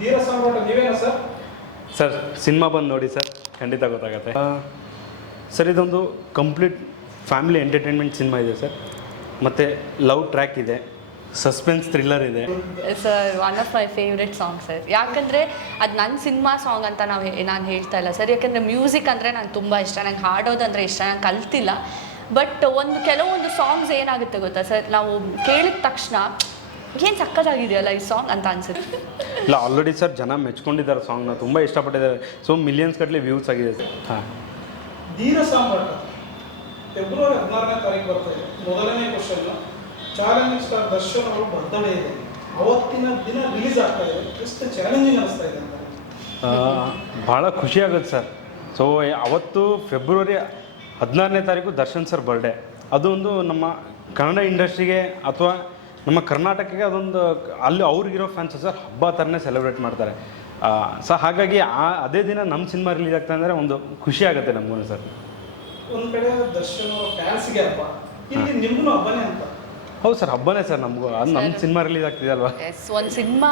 ಧೀರ ಸಾಮ್ರಾಟ ನೀವೇನಾ sir? Sir cinema ಬಂದು ನೋಡಿ ಸರ್, ಖಂಡಿತ ಗೊತ್ತಾಗುತ್ತೆ ಸರ್. ಇದೊಂದು ಕಂಪ್ಲೀಟ್ ಫ್ಯಾಮಿಲಿ ಎಂಟರ್ಟೈನ್ಮೆಂಟ್ ಸಿನಿಮಾ ಇದೆ ಸರ್. ಮತ್ತು ಲವ್ ಟ್ರ್ಯಾಕ್ ಇದೆ, ಸಸ್ಪೆನ್ಸ್ ಥ್ರಿಲ್ಲರ್ ಇದೆ sir. One of my favourite song sir. ಯಾಕಂದರೆ ಅದು ನನ್ನ ಸಿನಿಮಾ ಸಾಂಗ್ ಅಂತ ನಾನು ಹೇಳ್ತಾ ಇಲ್ಲ ಸರ್. ಯಾಕಂದರೆ ಮ್ಯೂಸಿಕ್ ಅಂದರೆ ನಂಗೆ ತುಂಬ ಇಷ್ಟ, ನಂಗೆ ಹಾಡೋದಂದರೆ ಇಷ್ಟ. ನಾನು ಕಲ್ತಿಲ್ಲ, ಬಟ್ ಕೆಲವೊಂದು ಸಾಂಗ್ಸ್ ಏನಾಗುತ್ತೆ ಗೊತ್ತಾ ಸರ್, ನಾವು ಕೇಳಿದ ತಕ್ಷಣ ಏನು ಸಕ್ಕತ್ತಾಗಿದೆಯಲ್ಲ ಈ ಸಾಂಗ್ ಅಂತ ಅನ್ಸುತ್ತೆ. ಇಲ್ಲ, ಆಲ್ರೆಡಿ ಸರ್ ಜನ ಮೆಚ್ಕೊಂಡಿದ್ದಾರೆ ಸಾಂಗ್ನ, ತುಂಬ ಇಷ್ಟಪಟ್ಟಿದ್ದಾರೆ. ಸೊ ಮಿಲಿಯನ್ಸ್ ಗಟ್ಟಲೆ ವ್ಯೂಸ್ ಆಗಿದೆ ಸರ್. ಹಾಂ, ಧೀರ ಸಾಮ್ರಾಟ ಫೆಬ್ರವರಿ 16ನೇ ತಾರೀಕು ಬರ್ತಾ ಇದೆ. ಮೊದಲನೇ ಕ್ವಶನ್, ಚಾಲೆಂಜಿಂಗ್ ಸ್ಟಾರ್ ದರ್ಶನ್ ಅವರು ಬರ್ತ್ಡೇ ಇದೆ, ಅವತ್ತಿನ ದಿನ ರಿಲೀಸ್ ಆಗ್ತಾ ಇದೆ. ಎಷ್ಟು ಚಾಲೆಂಜಿಂಗ್ ಅನಿಸ್ತಾ ಇದೆ ಅಂತ? ಭಾಳ ಖುಷಿ ಆಗುತ್ತೆ ಸರ್. ಸೊ ಅವತ್ತು ಫೆಬ್ರವರಿ 16ನೇ ತಾರೀಕು ದರ್ಶನ್ ಸರ್ ಬರ್ಡೇ. ಅದೊಂದು ನಮ್ಮ ಕನ್ನಡ ಇಂಡಸ್ಟ್ರಿಗೆ ಅಥವಾ ನಮ್ಮ ಕರ್ನಾಟಕಕ್ಕೆ ಅದೊಂದು ಅಲ್ಲಿ ಅವ್ರಿಗಿರೋ ಫ್ಯಾನ್ಸ್ ಸರ್ ಹಬ್ಬ ಥರನೇ ಸೆಲೆಬ್ರೇಟ್ ಮಾಡ್ತಾರೆ. ಸೊ ಹಾಗಾಗಿ ಅದೇ ದಿನ ನಮ್ಮ ಸಿನಿಮಾ ರಿಲೀಸ್ ಆಗ್ತಾ ಅಂದರೆ ಒಂದು ಖುಷಿ ಆಗುತ್ತೆ ನಮಗೂ ಸರ್. ಒಂದು ಕಡೆ ದರ್ಶನ್ ಅವರ ಫ್ಯಾನ್ಸ್ಗೆ ಹಬ್ಬ, ಇಲ್ಲಿ ನಿಮಗೂ ಹಬ್ಬನೇ ಅಂತ. ಹೌದು ಸರ್, ಹಬ್ಬನೇ ಸರ್ ನಮಗೂ. ಅದು ನಮ್ಮ ಸಿನಿಮಾ ರಿಲೀಸ್ ಆಗ್ತಿದೆ ಅಲ್ವಾ. ಎಸ್, ಒಂದು ಸಿನಿಮಾ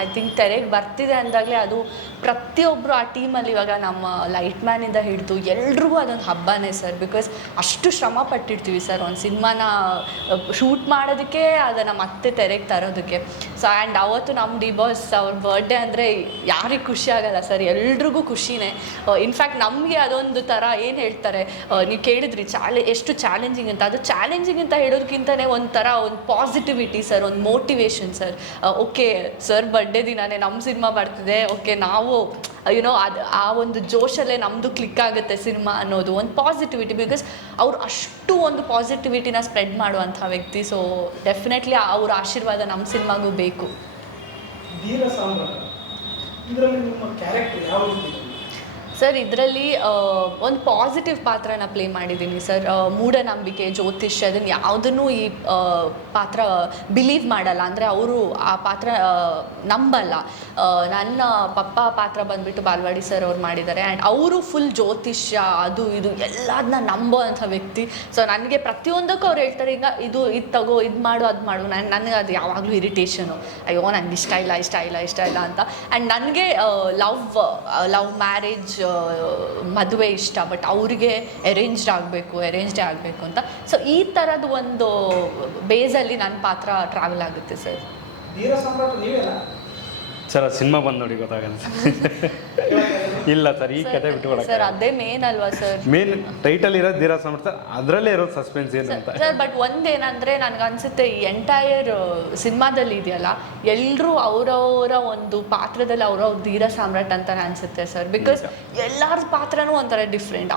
ಐ ಥಿಂಕ್ ತೆರೆಗೆ ಬರ್ತಿದೆ ಅಂದಾಗಲೇ ಅದು ಪ್ರತಿಯೊಬ್ಬರು ಆ ಟೀಮಲ್ಲಿ, ಇವಾಗ ನಮ್ಮ ಲೈಟ್ ಮ್ಯಾನಿಂದ ಹಿಡಿದು ಎಲ್ರಿಗೂ ಅದೊಂದು ಹಬ್ಬನೇ ಸರ್. ಬಿಕಾಸ್ ಅಷ್ಟು ಶ್ರಮ ಪಟ್ಟಿರ್ತೀವಿ ಸರ್ ಒಂದು ಸಿನಿಮಾನ ಶೂಟ್ ಮಾಡೋದಕ್ಕೆ, ಅದನ್ನು ಮತ್ತೆ ತೆರೆಗೆ ತರೋದಕ್ಕೆ. ಸೊ ಆ್ಯಂಡ್ ಅವತ್ತು ನಮ್ಮ ಡಿ ಬಾಸ್ ಅವ್ರ ಬರ್ಡೇ ಅಂದರೆ ಯಾರಿಗೆ ಖುಷಿ ಆಗಲ್ಲ ಸರ್, ಎಲ್ರಿಗೂ ಖುಷಿನೇ. ಇನ್ಫ್ಯಾಕ್ಟ್ ನಮಗೆ ಅದೊಂದು ಥರ ಏನು ಹೇಳ್ತಾರೆ, ನೀವು ಕೇಳಿದ್ರಿ ಎಷ್ಟು ಚಾಲೆಂಜಿಂಗ್ ಅಂತ. ಅದು ಚಾಲೆಂಜಿಂಗ್ ಅಂತ ಹೇಳೋದಕ್ಕಿಂತಲೇ ಒಂದು ಪಾಸಿಟಿವಿಟಿ ಸರ್, ಒಂದು motivation sir. Okay sir birthday ದಿನಾನೇ ನಮ್ಮ ಸಿನಿಮಾ ಬರ್ತಿದೆ, ಓಕೆ ನಾವು ಅದು ಆ ಒಂದು ಜೋಶಲ್ಲೇ ನಮ್ಮದು ಕ್ಲಿಕ್ ಆಗುತ್ತೆ ಸಿನಿಮಾ ಅನ್ನೋದು ಒಂದು ಪಾಸಿಟಿವಿಟಿ. ಬಿಕಾಸ್ ಅವ್ರು ಅಷ್ಟು ಒಂದು ಪಾಸಿಟಿವಿಟಿನ ಸ್ಪ್ರೆಡ್ ಮಾಡುವಂಥ ವ್ಯಕ್ತಿ. ಸೊ ಡೆಫಿನೆಟ್ಲಿ ಅವ್ರ ಆಶೀರ್ವಾದ ನಮ್ಮ ಸಿನಿಮಾಗೂ ಬೇಕು. ಧೀರ ಸಾಮ್ರಾಟ ಇದರಲ್ಲಿ ನಿಮ್ಮ ಕ್ಯಾರೆಕ್ಟರ್ ಯಾವ ರೀತಿ ಸರ್? ಇದರಲ್ಲಿ ಒಂದು ಪಾಸಿಟಿವ್ ಪಾತ್ರನ ಪ್ಲೇ ಮಾಡಿದ್ದೀನಿ ಸರ್. ಮೂಢನಂಬಿಕೆ, ಜ್ಯೋತಿಷ್ಯ, ಅದನ್ನು ಯಾವುದನ್ನು ಈ ಪಾತ್ರ ಬಿಲೀವ್ ಮಾಡಲ್ಲ. ಅಂದರೆ ಅವರು ಆ ಪಾತ್ರ ನಂಬಲ್ಲ. ನನ್ನ ಪಪ್ಪ ಪಾತ್ರ ಬಂದುಬಿಟ್ಟು ಬಾಲ್ವಾಡಿ ಸರ್ ಅವ್ರು ಮಾಡಿದ್ದಾರೆ. ಆ್ಯಂಡ್ ಅವರು ಫುಲ್ ಜ್ಯೋತಿಷ್ಯ ಅದು ಇದು ಎಲ್ಲದನ್ನ ನಂಬೋ ಅಂಥ ವ್ಯಕ್ತಿ. ಸೊ ನನಗೆ ಪ್ರತಿಯೊಂದಕ್ಕೂ ಅವ್ರು ಹೇಳ್ತಾರೆ, ಈಗ ಇದು ತಗೋ, ಇದು ಮಾಡು, ಅದು ಮಾಡು. ನನಗೆ ಅದು ಯಾವಾಗಲೂ ಇರಿಟೇಷನು, ಅಯ್ಯೋ ನನಗೆ ಇಷ್ಟ ಇಲ್ಲ ಅಂತ. ಆ್ಯಂಡ್ ನನಗೆ ಲವ್ ಮ್ಯಾರೇಜ್, ಮದುವೆ ಇಷ್ಟ, ಬಟ್ ಅವರಿಗೆ ಅರೇಂಜ್ಡೇ ಆಗಬೇಕು ಅಂತ. ಸೊ ಈ ಥರದ್ದು ಒಂದು ಬೇಸಲ್ಲಿ ನನ್ನ ಪಾತ್ರ ಟ್ರಾವೆಲ್ ಆಗುತ್ತೆ ಸರ್. ಧೀರ ಸಾಮ್ರಾಟ ನೀವೇನಾ ಸರ್? ಸಿನಿಮಾ ಬಂದು ನೋಡಿ ಗೊತ್ತಾಗಲ್ಲ. ಇಲ್ಲ ಸರ್, ಈ ಕತೆ ಬಿಟ್ಟುಕೊಡಕ್ಕೆ ಸರ್ ಅದೇ ಮೇನ್ ಅಲ್ವಾ ಸರ್. ಮೇನ್ ಟೈಟಲ್ ಇರೋದು ಧೀರ ಸಾಮ್ರಾಟ, ಅದರಲ್ಲೇ ಇರೋದು ಸಸ್ಪೆನ್ಸ್ ಏನು ಅಂತ ಸರ್. ಬಟ್ ಒಂದೇನಂದರೆ ನನಗನ್ಸುತ್ತೆ ಈ ಎಂಟೈರ್ ಸಿನಿಮಾದಲ್ಲಿ ಇದೆಯಲ್ಲ, ಎಲ್ಲರೂ ಅವರವರ ಒಂದು ಪಾತ್ರದಲ್ಲಿ ಅವ್ರವ್ರ ಧೀರ ಸಾಮ್ರಾಟ್ ಅಂತಾನೆ ಅನಿಸುತ್ತೆ ಸರ್. ಬಿಕಾಸ್ ಎಲ್ಲರ ಪಾತ್ರನೂ ಒಂಥರ ಡಿಫ್ರೆಂಟ್.